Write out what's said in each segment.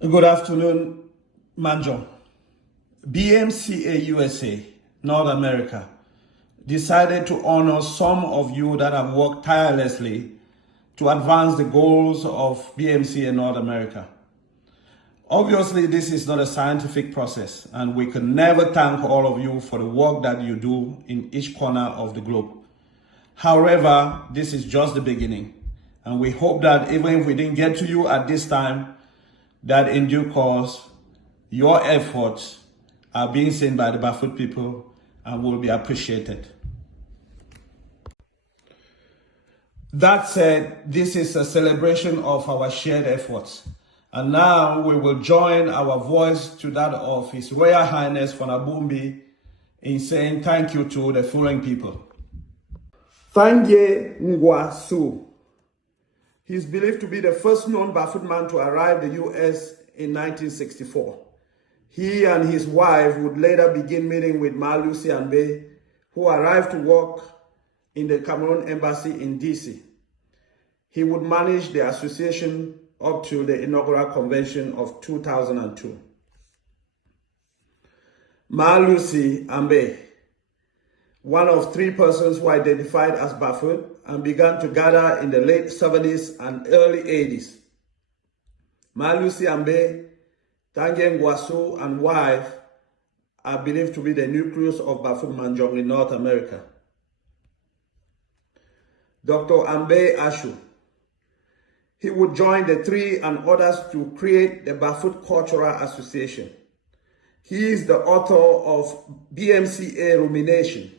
Good afternoon, Manjo. BMCA USA, North America, decided to honor some of you that have worked tirelessly to advance the goals of BMCA North America. Obviously, this is not a scientific process, and we can never thank all of you for the work that you do in each corner of the globe. However, this is just the beginning, and we hope that even if we didn't get to you at this time, that in due course, your efforts are being seen by the Bafut people and will be appreciated. That said, this is a celebration of our shared efforts. And now we will join our voice to that of His Royal Highness Fanabumbi in saying thank you to the following people. Tangye Ngwasu. He is believed to be the first known Bafut man to arrive in the U.S. in 1964. He and his wife would later begin meeting with Ma Lucy Ambe, who arrived to work in the Cameroon embassy in D.C. He would manage the association up to the inaugural convention of 2002. Ma Lucy Ambe, one of three persons who identified as Bafut and began to gather in the late 70s and early 80s. Ma Lucy Ambe, Tangye Ngwasu, and wife are believed to be the nucleus of Bafut Manjong in North America. Dr. Ambe Ashu. He would join the three and others to create the Bafut Cultural Association. He is the author of BMCA Rumination,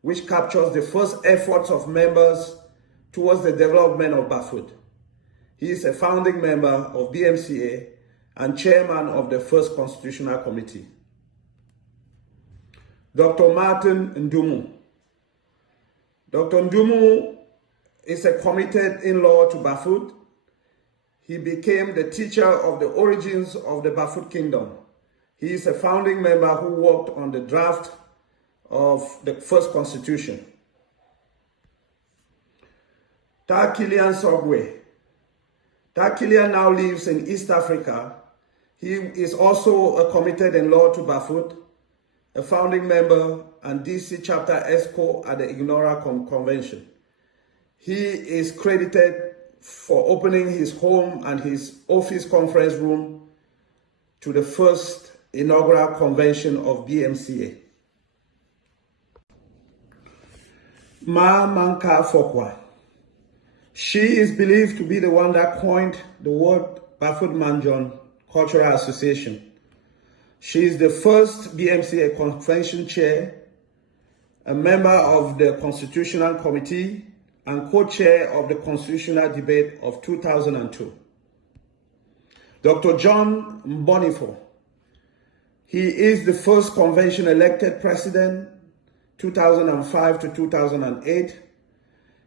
which captures the first efforts of members towards the development of Bafut. He is a founding member of BMCA and chairman of the first Constitutional Committee. Dr. Martin Ndumu. Dr. Ndumu is a committed in-law to Bafut. He became the teacher of the origins of the Bafut Kingdom. He is a founding member who worked on the draft of the first constitution. Ta Kilian Sogwe. Ta Kilian now lives in East Africa. He is also a committed in-law to Bafut, a founding member and DC chapter ESCO at the inaugural convention. He is credited for opening his home and his office conference room to the first inaugural convention of BMCA. Ma Manka Fokwa. She is believed to be the one that coined the word Bafut Manjong Cultural Association. She is the first BMCA convention chair, a member of the Constitutional Committee, and co-chair of the Constitutional Debate of 2002. Dr. John Mbonifo. He is the first convention elected president, 2005 to 2008.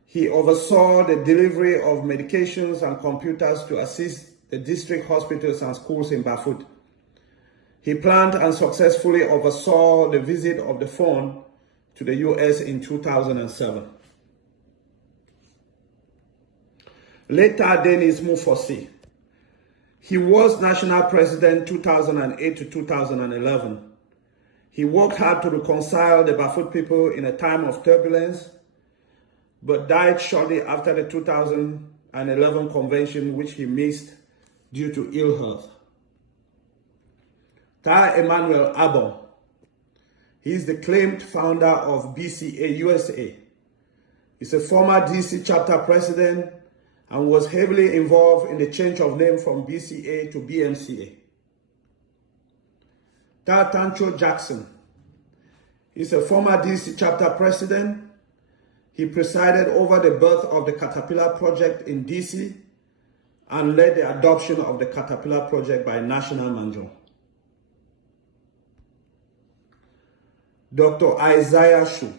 He oversaw the delivery of medications and computers to assist the district hospitals and schools in Bafut. He planned and successfully oversaw the visit of the fund to the US in 2007. Later, Denis Mufosi. He was national president 2008 to 2011. He worked hard to reconcile the Bafut people in a time of turbulence, but died shortly after the 2011 convention, which he missed due to ill health. Ta Emmanuel Abon. He is the claimed founder of BCA USA. He's a former DC chapter president and was heavily involved in the change of name from BCA to BMCA. Ta Tancho Jackson. He's a former DC chapter president. He presided over the birth of the Caterpillar project in DC and led the adoption of the Caterpillar project by National Manjong. Dr. Isaiah Shu.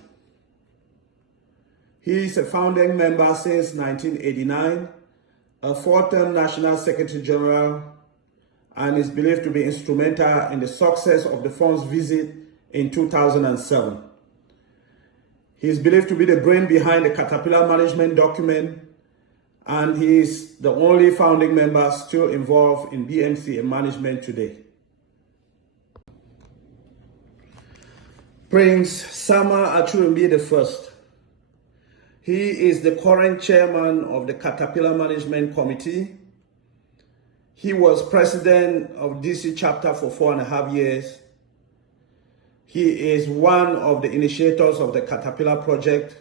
He is a founding member since 1989, a four-term National Secretary General, and is believed to be instrumental in the success of the fund's visit in 2007. He is believed to be the brain behind the Caterpillar management document and he is the only founding member still involved in BMCA management today. Prince Sama Achurumbi I. He is the current chairman of the Caterpillar Management Committee. He was president of DC chapter for 4.5 years. He is one of the initiators of the Caterpillar project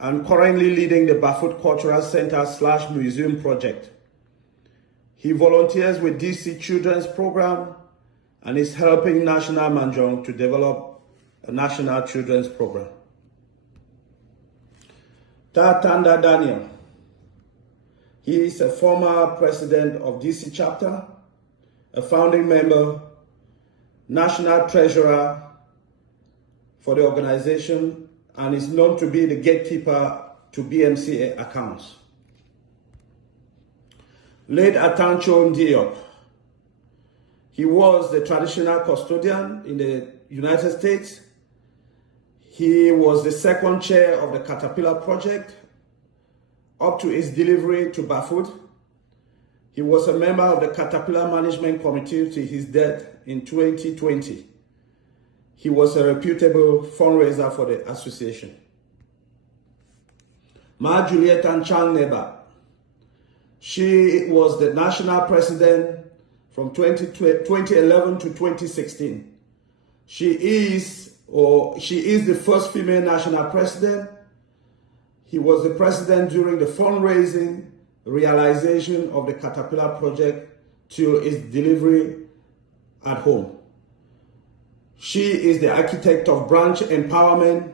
and currently leading the Bafut Cultural Center / Museum project. He volunteers with DC Children's Program and is helping National Manjong to develop a national children's program. Tatanda Daniel. He is a former president of DC chapter, a founding member, national treasurer for the organization, and is known to be the gatekeeper to BMCA accounts. Late Atancho Diop. He was the traditional custodian in the United States. He was the second chair of the Caterpillar project up to its delivery to Bafut. He was a member of the Caterpillar Management Committee till his death in 2020. He was a reputable fundraiser for the association. Ma Juliet Chang Neba. She was the national president from 2011 to 2016. She is the first female national president. He was the president during the fundraising realization of the Caterpillar project till its delivery at home. She is the architect of branch empowerment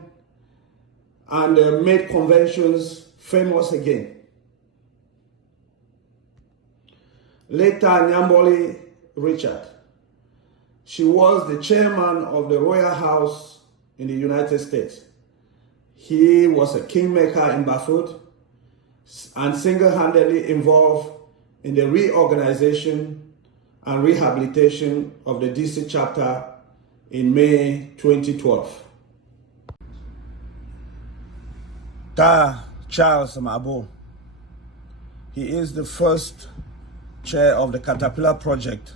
and made conventions famous again. Later, Nyamboli Richard. She was the chairman of the Royal House in the United States. He was a kingmaker in Bafut and single-handedly involved in the reorganization and rehabilitation of the DC chapter in May 2012. Ta Charles Mabo. He is the first chair of the Caterpillar project.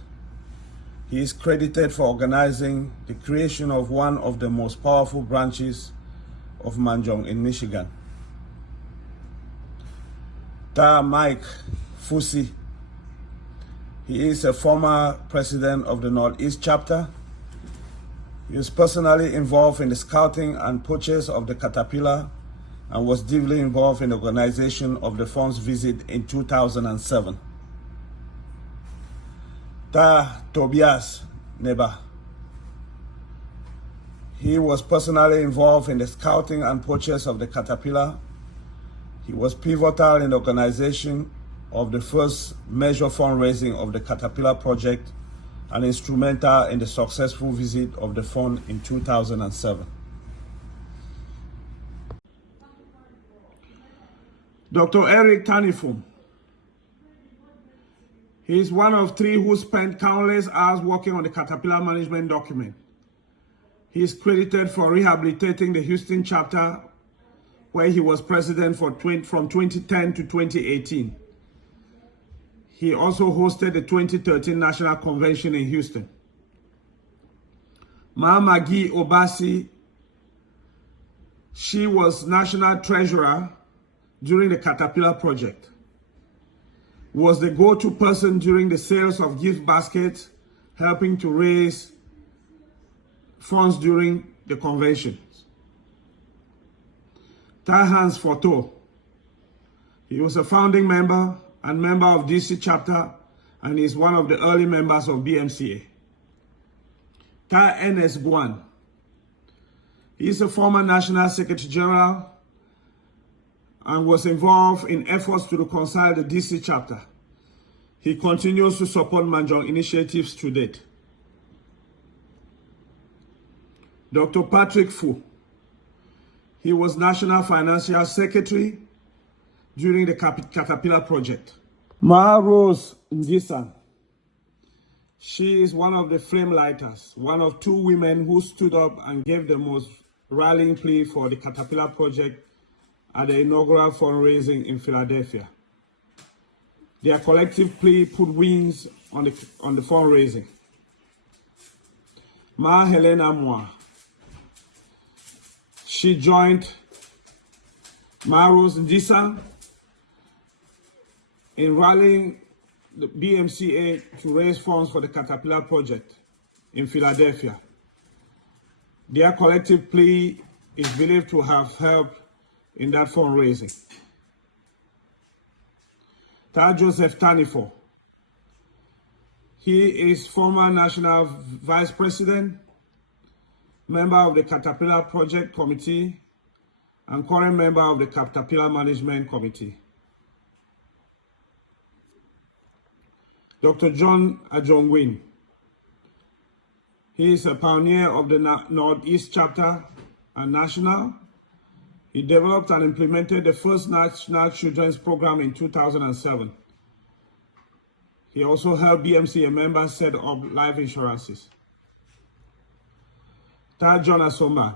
He is credited for organizing the creation of one of the most powerful branches of Manjong in Michigan. Ta Mike Fusi. He is a former president of the Northeast chapter. He was personally involved in the scouting and purchase of the Caterpillar and was deeply involved in the organization of the fund's visit in 2007. Ta Tobias Neba. He was personally involved in the scouting and purchase of the Caterpillar. He was pivotal in the organization of the first major fundraising of the Caterpillar project and instrumental in the successful visit of the fund in 2007. Dr. Eric Tanifum. He is one of 3 who spent countless hours working on the Caterpillar management document. He is credited for rehabilitating the Houston chapter, where he was president from 2010 to 2018. He also hosted the 2013 National Convention in Houston. Ma Magi Obasi. She was national treasurer during the Caterpillar project. Was the go-to person during the sales of gift baskets, helping to raise funds during the conventions. Tahans Foto. He was a founding member and member of DC chapter and is one of the early members of BMCA. Ta N.S. Guan. He is a former National Secretary General and was involved in efforts to reconcile the DC chapter. He continues to support Manjong initiatives to date. Dr. Patrick Fu. He was National Financial Secretary during the Caterpillar project. Ma Rose Ndisan. She is one of the flame lighters, one of 2 women who stood up and gave the most rallying plea for the Caterpillar project at the inaugural fundraising in Philadelphia. Their collective plea put wings on the fundraising. Ma Helena Moa, she joined Ma Rose Ndisa in rallying the BMCA to raise funds for the Caterpillar project in Philadelphia. Their collective plea is believed to have helped in that fundraising. Ta Joseph Tanifo, he is former National Vice President, member of the Caterpillar Project Committee, and current member of the Caterpillar Management Committee. Dr. John Ajongwin, he is a pioneer of the Northeast Chapter and National. He developed and implemented the first National Children's Program in 2007. He also helped BMCA members set up life insurances. Ta John Asoma,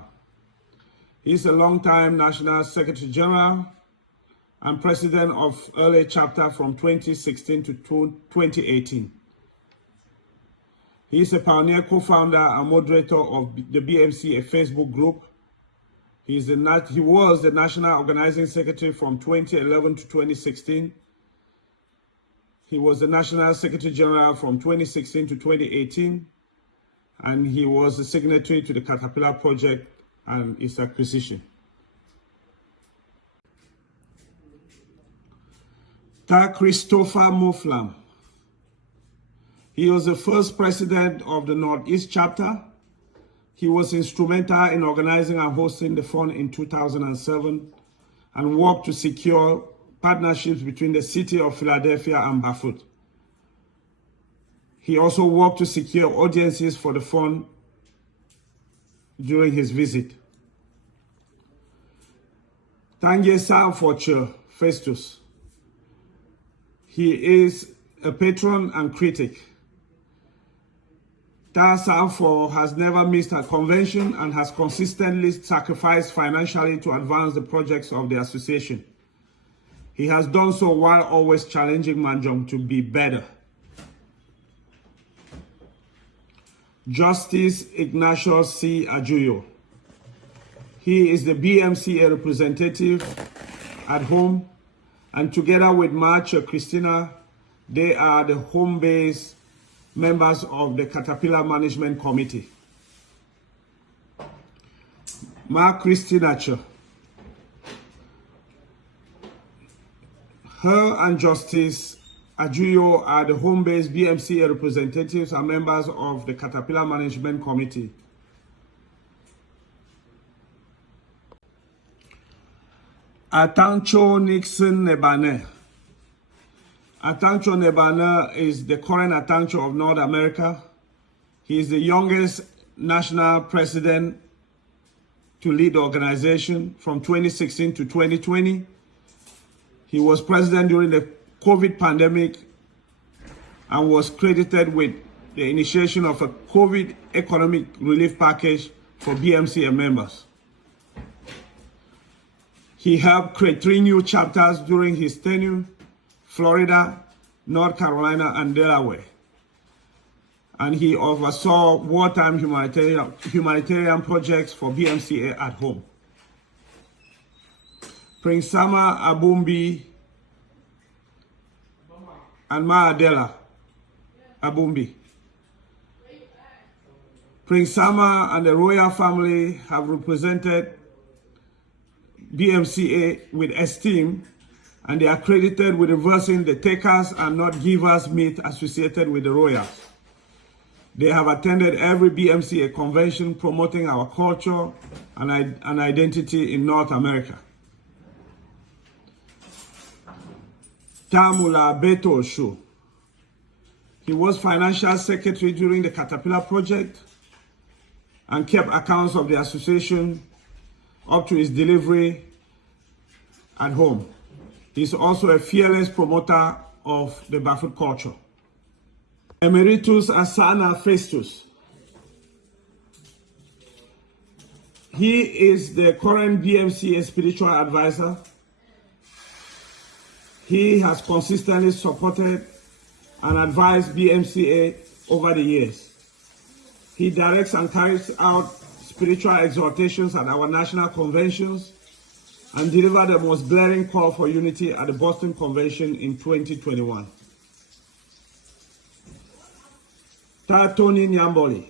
he is a longtime National Secretary General and President of LA Chapter from 2016 to 2018. He is a pioneer co-founder and moderator of the BMCA Facebook group. He was the National Organizing Secretary from 2011 to 2016. He was the National Secretary General from 2016 to 2018. And he was the signatory to the Caterpillar project and its acquisition. Ta Christopher Moflam, he was the first president of the Northeast Chapter. He was instrumental in organizing and hosting the fund in 2007 and worked to secure partnerships between the city of Philadelphia and Barefoot. He also worked to secure audiences for the fund during his visit. Tangye Sanforcher Festus, he is a patron and critic. Ta Sanfor has never missed a convention and has consistently sacrificed financially to advance the projects of the association. He has done so while always challenging Manjong to be better. Justice Ignatius C. Ajuyo, he is the BMCA representative at home, and together with Marcia Christina, they are the home-based members of the Caterpillar Management Committee. Ma Christina Cho, her and Justice Ajuyo are the home-based BMCA representatives and members of the Caterpillar Management Committee. Atancho Nixon Nebane. Atancho Nebane is the current Atancho of North America. He is the youngest national president to lead the organization from 2016 to 2020. He was president during the COVID pandemic and was credited with the initiation of a COVID economic relief package for BMCA members. He helped create 3 new chapters during his tenure: Florida, North Carolina, and Delaware. And he oversaw wartime humanitarian projects for BMCA at home. Prince Sama Abumbi and Ma Adela Abumbi. Prince Sama and the royal family have represented BMCA with esteem, and they are credited with reversing the takers and not givers myth associated with the royals. They have attended every BMCA convention promoting our culture and identity in North America. Tamula Beto Shu, he was financial secretary during the Caterpillar project and kept accounts of the association up to its delivery at home. He's also a fearless promoter of the Barefoot culture. Emeritus Asana Festus, He is the current BMCA spiritual advisor. He has consistently supported and advised BMCA over the years. He directs and carries out spiritual exhortations at our national conventions and delivered the most glaring call for unity at the Boston Convention in 2021. Tony Nyamboli.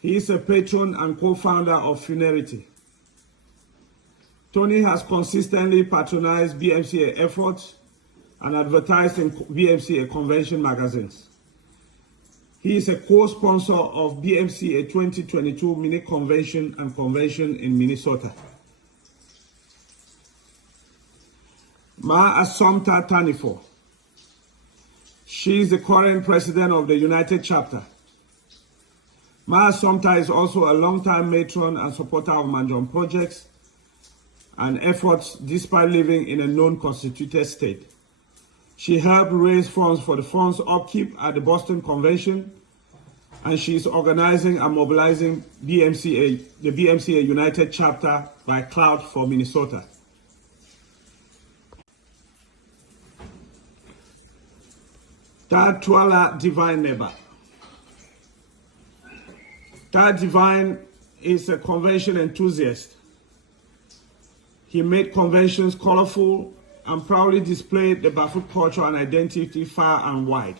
He is a patron and co-founder of Funerity. Tony has consistently patronized BMCA efforts and advertised in BMCA convention magazines. He is a co-sponsor of BMCA 2022 mini convention and convention in Minnesota. Ma Assumpta Tanifo. She is the current president of the United Chapter. Ma Assumpta is also a long-time matron and supporter of Manjon projects and efforts despite living in a non-constituted state. She helped raise funds for the fund's upkeep at the Boston Convention, and she is organizing and mobilizing the BMCA United Chapter by Cloud for Minnesota. Tad Tuala Divine Neba. Tad Divine is a convention enthusiast. He made conventions colorful and proudly displayed the Bafut culture and identity far and wide.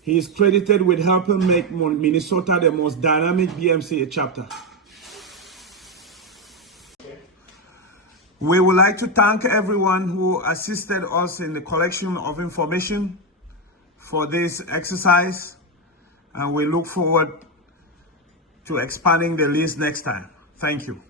He is credited with helping make Minnesota the most dynamic BMCA chapter. We would like to thank everyone who assisted us in the collection of information for this exercise, and we look forward to expanding the list next time. Thank you.